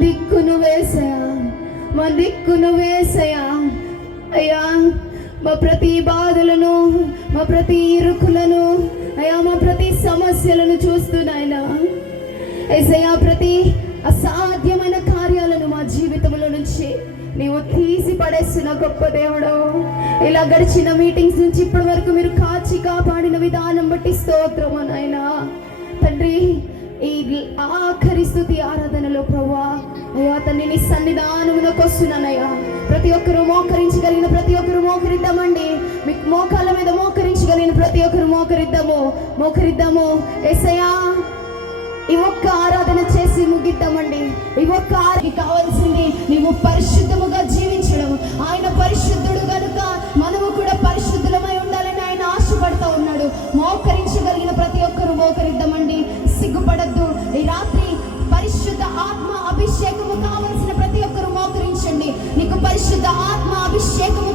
దిక్కు నువ్వేసయా, మా దిక్కు నువ్వేసయా. అయ్యా మా ప్రతి బాధలను, మా ప్రతి ఇరుకులను, అయ్యా మా ప్రతి సమస్యలను చూస్తున్నాయినా యేసయ్యా, ప్రతి అసాధ్యమైన కార్యాలను మా జీవితంలో నుంచి నీవు తీసి పడేస్తున్న గొప్ప దేవుడు. ఇలా గడిచిన మీటింగ్స్ నుంచి ఇప్పటి వరకు మీరు కాచి కాపాడిన విధానం బట్టి స్తోత్రము నాయనా. తండ్రి, ఈ ఆఖరి స్తుతి ఆరాధనలో ప్రభువా అయ్యా తండ్రి నీ సన్నిధానమునకు వస్తున్నానయ్యా. ప్రతి ఒక్కరూ మోకరించగలిగిన ప్రతి ఒక్కరు మోకరిద్దామండి. మీకు మోకాళ్ళ మీద మోకరించగలిగిన ప్రతి ఒక్కరు మోకరిద్దాము. యేసయ్యా, ఈ ఒక్క ఆరాధన చేసి ముగిద్దామండి. ఈ ఒక్క కావాల్సింది నీవు పరిశుద్ధముగా జీవించడం. ఆయన పరిశుద్ధుడు కనుక మనము కూడా పరిశుద్ధులమై ఉండాలని ఆయన ఆశపడతా ఉన్నాడు. మోకరించగలిగిన ప్రతి ఒక్కరు మోకరిద్దామండి. సిగ్గుపడద్దు. ఈ రాత్రి పరిశుద్ధ ఆత్మ అభిషేకము కావలసిన ప్రతి ఒక్కరు మోకరించండి. నీకు పరిశుద్ధ ఆత్మ అభిషేకము